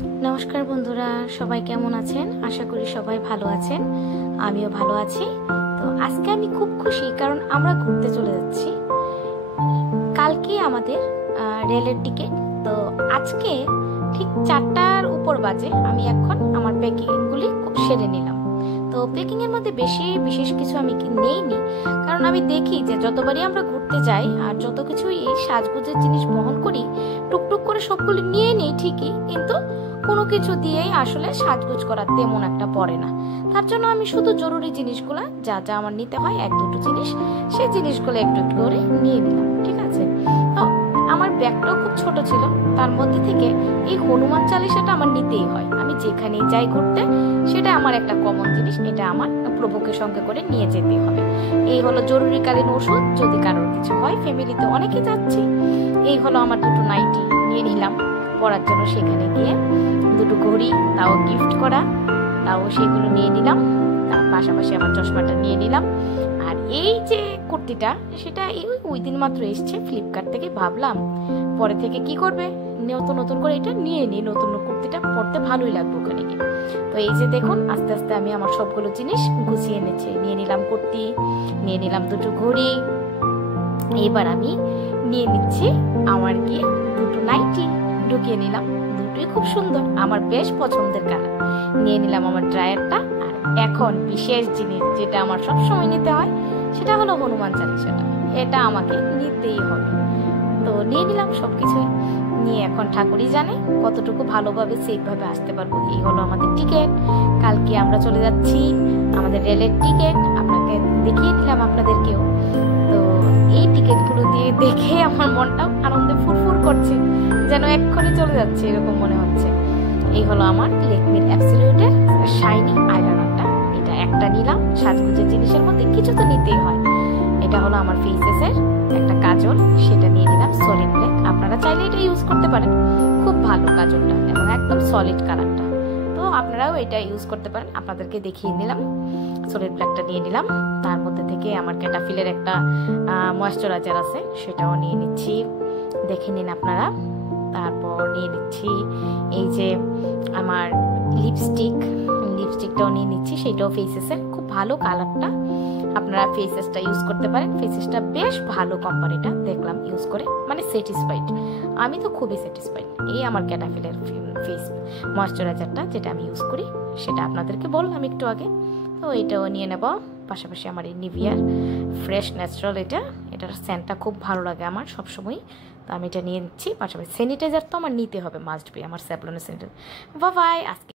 नमस्कार बंधुरा सबाई केमन आছেন आशा करी सबाई भालो आছেন आमिও भालो आছি। तो आज के आमी खूब खुशी कारण आमरा घुरते चले जाচ্ছি। কালকে আমাদের রেলের টিকিট। তো আজকে ঠিক 4টার উপর বাজে আমি এখন আমার প্যাকিংগুলি সেরে নিলাম। তো প্যাকিং এর মধ্যে বেশি বিশেষ কিছু আমি নেইনি, কারণ আমি দেখি যে যতবারই আমরা ঘুরতে যাই আর যত কিছুই সাজগোজের জিনিস বহন করি টুকটুক করে সবগুলি নিয়ে নেই ঠিকই, কিন্তু কোনো কিছু দিয়েই আসলে সাজগোজ করা তেমন একটা পড়ে না। তার জন্য আমি শুধু জরুরি জিনিসগুলো যা যা আমার নিতে হয় এক দুটো জিনিস, সেই জিনিসগুলো একটু একটু করে নিয়ে নিলাম, ঠিক আছে। তো আমার ব্যাগটাও খুব ছোট ছিল, তার মধ্যে থেকে এই হনুমান চালিসাটা আমার নিতেই হয়। আমি যেখানেই যাই ঘুরতে সেটা আমার একটা কমন জিনিস, এটা আমার প্রভুকে সঙ্গে করে নিয়ে যেতে হবে। এই হলো জরুরিকালীন ওষুধ, যদি কারোর কিছু হয়, ফ্যামিলিতে অনেকে যাচ্ছি। এই হলো আমার দুটো নাইটি নিয়ে নিলাম পরার জন্য, সেখানে গিয়ে দুটো ঘড়ি, তাও গিফট করা, তাও সেগুলো নিয়ে নিলাম। তার পাশাপাশি আমার চশমাটা নিয়ে নিলাম। আর এই যে কুর্তিটা, সেটা ওই দিন মাত্র এসছে ফ্লিপকার্ট থেকে, ভাবলাম পরে থেকে কি করবে নতুন নতুন করে এটা নিয়ে নিই, নতুন কুর্তিটা পরতে ভালোই লাগবে ওখানে গিয়ে। তো এই যে দেখুন আস্তে আস্তে আমি আমার সবগুলো জিনিস গুছিয়ে এনেছি। নিয়ে নিলাম কুর্তি, নিয়ে নিলাম দুটো ঘড়ি, এবার আমি নিয়ে নিচ্ছি আমার গিয়ে দুটো নাইটি ঢুকিয়ে নিলাম। দুটোই খুব সুন্দর, আমার বেশ পছন্দের কালার। নিয়ে নিলাম আমার ড্রায়ারটা। আর এখন বিশেষ জিনিস যেটা আমার সবসময় নিতে হয়, সেটা হলো হনুমান চালিসাটা। এটা আমাকে নিতেই হবে। তো নিয়ে নিলাম সবকিছুই নিয়ে, এখন ঠাকুরই জানে কতটুকু ভালোভাবে সেইভাবে আসতে পারবো। এই হলো আমাদের টিকিট, কালকে আমরা চলে যাচ্ছি, আমাদের রেলের টিকিট। আপনাকে দেখিয়ে দিলাম আপনাদেরকেও। তো এই টিকিটগুলো দিয়ে দেখে আমার মনটাও আনন্দে ফুরফুর করছে, যেন এক্ষুনি চলে যাচ্ছে এরকম মনে হচ্ছে। এই হলো আমার লেকমির অ্যাবসলিউটের শাইনি আইলাইনারটা। এটা একটা নিলাম, সাজগোজের জিনিসের মধ্যে কিছু তো নিতেই হয়। এটা হলো আমার ফেসেসের একটা কাজল, সেটা নিয়ে নিলাম সলিড ব্ল্যাক। আপনারা চাইলে এটা ইউজ করতে পারেন, খুব ভালো কাজলটা এবং একদম সলিড কালারটা। তো আপনারাও এটা ইউজ করতে পারেন, আপনাদেরকে দেখিয়ে নিলাম। সলিড ব্ল্যাকটা নিয়ে নিলাম। তার মধ্যে থেকে আমার ক্যাটাফিলের একটা ময়েশ্চারাইজার আছে, সেটাও নিয়ে নিচ্ছি, দেখে নিন আপনারা। তারপর নিয়ে নিচ্ছি এই যে আমার লিপস্টিকটাও নিয়ে নিচ্ছি, সেটাও ফেসেসের খুব ভালো কালারটা। আপনারা ফেসেসটা ইউজ করতে পারেন, ফেসেসটা বেশ ভালো কোম্পানিটা, দেখলাম ইউজ করে, মানে স্যাটিসফাইড। আমি তো খুবই স্যাটিসফাইড। এই আমার ক্যাটাফিলের ফেস ময়েশ্চারাইজারটা যেটা আমি ইউজ করি, সেটা আপনাদেরকে বললাম একটু আগে। তো এটাও নিয়ে নেব। পাশাপাশি আমার এই নিভিয়ার ফ্রেশ ন্যাচারাল, এটার সেন্টটা খুব ভালো লাগে আমার সবসময়, তো আমি এটা নিয়ে নিচ্ছি। পাশাপাশি স্যানিটাইজার তো আমার নিতে হবে, মাস্ট বি, আমার স্যাভলনের স্যানিটাইজার। বাই আজকে